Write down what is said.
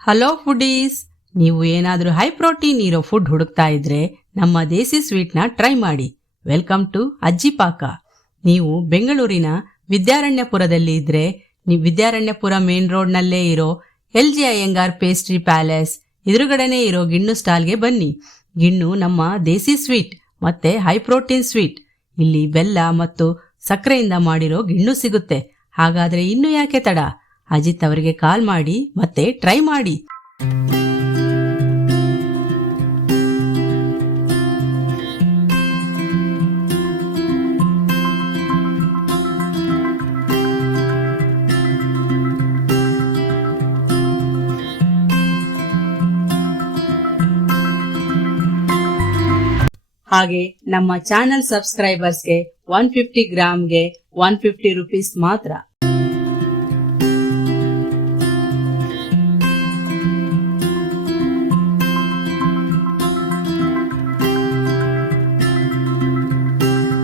Hello foodies, ನೀವು ಏನಾದರೂ high protein ಇರೋ ಫುಡ್ ಹುಡುಕ್ತಾ ಇದ್ರೆ ನಮ್ಮ ದೇಸಿ ಸ್ವೀಟ್ನ ಟ್ರೈ ಮಾಡಿ. ವೆಲ್ಕಮ್ ಟು ಅಜ್ಜಿ ಪಾಕ. ನೀವು ಬೆಂಗಳೂರಿನ ವಿದ್ಯಾರಣ್ಯಪುರದಲ್ಲಿ ಇದ್ರೆ ನೀವು ವಿದ್ಯಾರಣ್ಯಪುರ ಮೇನ್ ರೋಡ್ನಲ್ಲೇ ಇರೋ LG ಅಯ್ಯಂಗಾರ್ ಪೇಸ್ಟ್ರಿ ಪ್ಯಾಲೇಸ್ ಎದುರುಗಡೆನೇ ಇರೋ ಗಿಣ್ಣು ಸ್ಟಾಲ್ಗೆ ಬನ್ನಿ. ಗಿಣ್ಣು ನಮ್ಮ ದೇಸಿ ಸ್ವೀಟ್ ಮತ್ತೆ ಹೈ ಪ್ರೋಟೀನ್ ಸ್ವೀಟ್. ಇಲ್ಲಿ ಬೆಲ್ಲ ಮತ್ತು ಸಕ್ಕರೆಯಿಂದ ಮಾಡಿರೋ ಗಿಣ್ಣು ಸಿಗುತ್ತೆ. ಹಾಗಾದ್ರೆ ಇನ್ನು ಯಾಕೆ ತಡ? ಅಜಿತ್ ಅವರಿಗೆ ಕಾಲ್ ಮಾಡಿ ಮತ್ತೆ ಟ್ರೈ ಮಾಡಿ. ಹಾಗೆ ನಮ್ಮ ಚಾನೆಲ್ ಸಬ್ಸ್ಕ್ರೈಬರ್ಸ್ಗೆ 150 ಗ್ರಾಮ್ಗೆ 150 ರೂಪೀಸ್ ಮಾತ್ರ.